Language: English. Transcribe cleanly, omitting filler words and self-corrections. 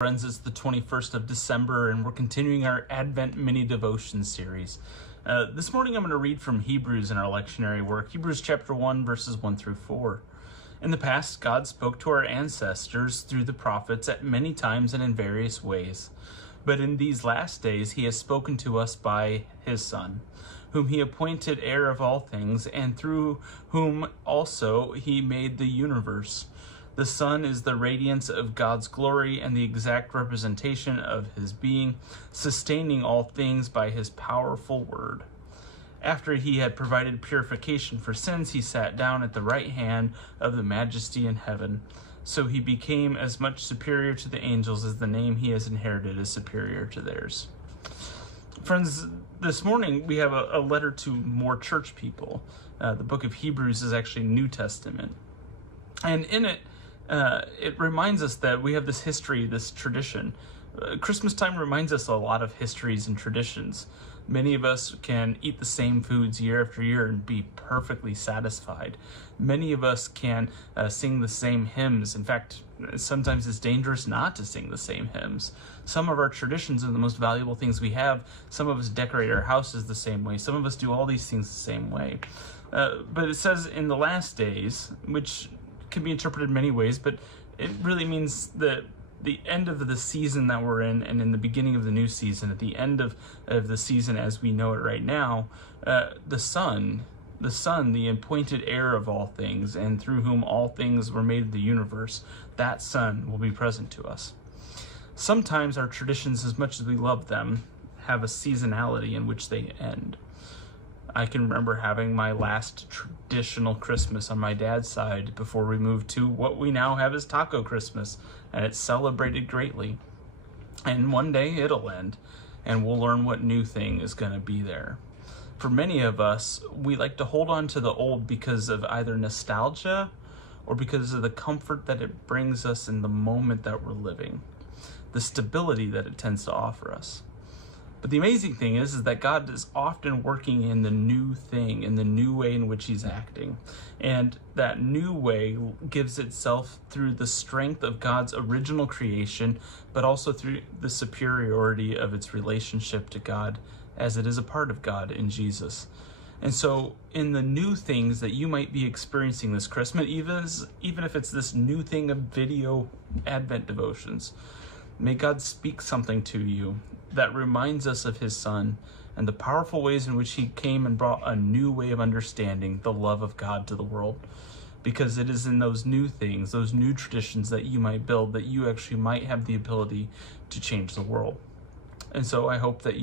Friends, it's the 21st of December, and we're continuing our Advent mini devotion series. This morning I'm going to read from Hebrews in our lectionary work, Hebrews chapter 1, verses 1 through 4. In the past, God spoke to our ancestors through the prophets at many times and in various ways. But in these last days he has spoken to us by his Son, whom he appointed heir of all things, and through whom also he made the universe. The Son is the radiance of God's glory and the exact representation of his being, sustaining all things by his powerful word. After he had provided purification for sins, he sat down at the right hand of the Majesty in heaven. So he became as much superior to the angels as the name he has inherited is superior to theirs. Friends, this morning we have a letter to more church people. The book of Hebrews is actually New Testament. And in it, it reminds us that we have this history, this tradition. Christmas time reminds us a lot of histories and traditions. Many of us can eat the same foods year after year and be perfectly satisfied. Many of us can sing the same hymns. In fact, sometimes it's dangerous not to sing the same hymns. Some of our traditions are the most valuable things we have. Some of us decorate our houses the same way. Some of us do all these things the same way. But it says in the last days, which can be interpreted many ways, but it really means that the end of the season that we're in and in the beginning of the new season, at the end of the season as we know it right now, the Son, the appointed heir of all things, and through whom all things were made of the universe, that Son will be present to us. Sometimes our traditions, as much as we love them, have a seasonality in which they end. I can remember having my last traditional Christmas on my dad's side before we moved to what we now have as Taco Christmas, and it's celebrated greatly. And one day it'll end, and we'll learn what new thing is going to be there. For many of us, we like to hold on to the old because of either nostalgia or because of the comfort that it brings us in the moment that we're living, the stability that it tends to offer us. But the amazing thing is that God is often working in the new thing, in the new way in which he's acting. And that new way gives itself through the strength of God's original creation, but also through the superiority of its relationship to God as it is a part of God in Jesus. And so in the new things that you might be experiencing this Christmas, even if it's this new thing of video Advent devotions, may God speak something to you that reminds us of his Son and the powerful ways in which he came and brought a new way of understanding the love of God to the world. Because it is in those new things, those new traditions that you might build, that you actually might have the ability to change the world. And so I hope that